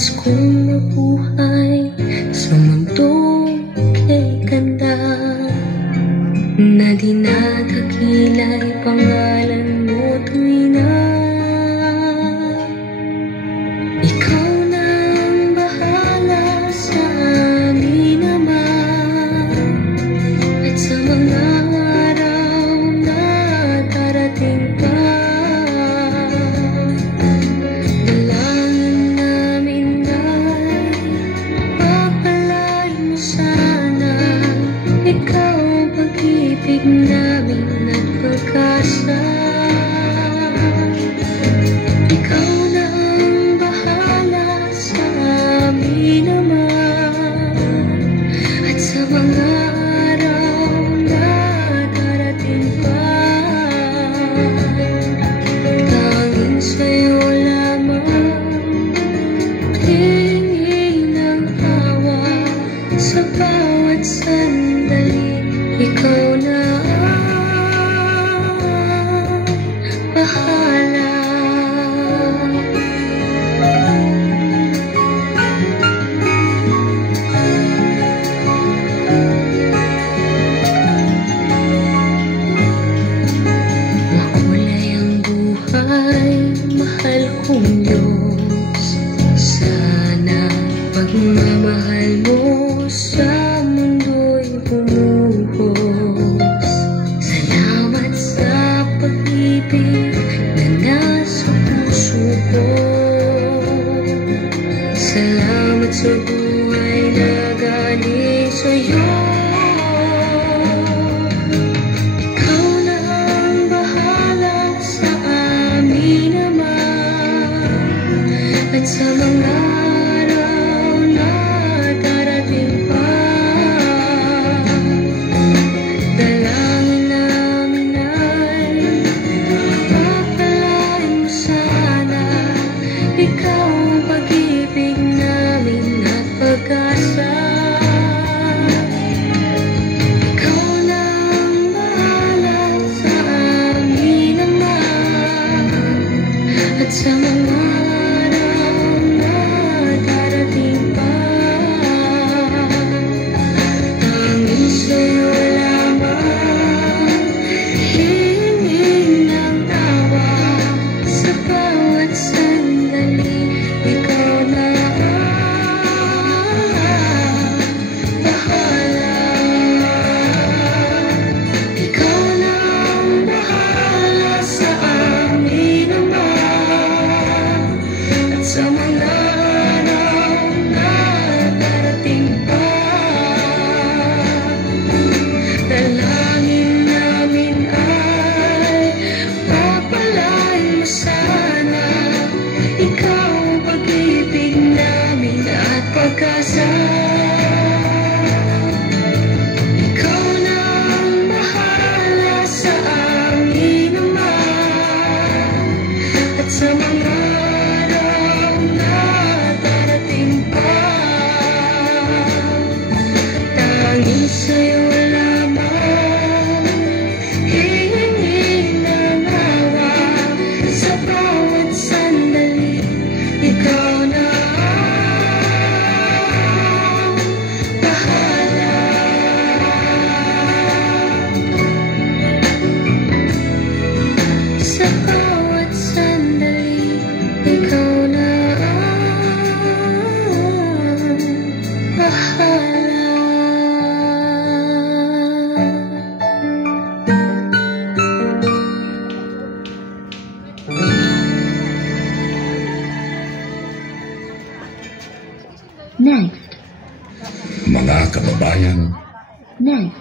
Nais kong mabuhay sa mundong kay ganda, na di natakila'y pangalan mo tuwi na. Ikaw na ang bahala sa amin naman, at sa mga araw na darating pa. Dalangin namin ay pagpalain mo sana, ikaw ang pag-ibig namin at pag-asa. Ikaw na ang bahala sa amin naman, at sa mga araw na darating pa. Tanging sa'yo lamang hingi ng awa sa bawat sandali. Ikaw na ang bahala. Makulay ang buhay, mahal kong Diyos. Sana pagmamahal mo sa mundo'y bumuhos. Salamat sa pag-ibig na nasa puso ko. Salamat sa buhay na galing sa'yo. Ikaw na ang bahala sa amin naman, at sa mga araw na darating pa. Dalangin namin ay pagpalain mo sana, ikaw ang pag-ibig namin at pag-asa. Ikaw na ang bahala sa amin naman, at sa mga araw na darating pa. Tanging sa'yo lamang hingin ng awa sa bawat sandali. Ikaw na ang bahala. Ikaw na ang bahala sa amin naman, at sa mga araw na darating pa. Dalangin namin ay pagpalain mo sana, ikaw ang pag-ibig namin at pag-asa. Ikaw na ang bahala sa amin naman, at sa mga araw na darating pa. Tanging sa'yo lamang hihingi ng awa sa bawat sandali. Ikaw na ang bahala. Sa bawat sandali, ikaw na ang bahala. Next, Mga kababayan, next.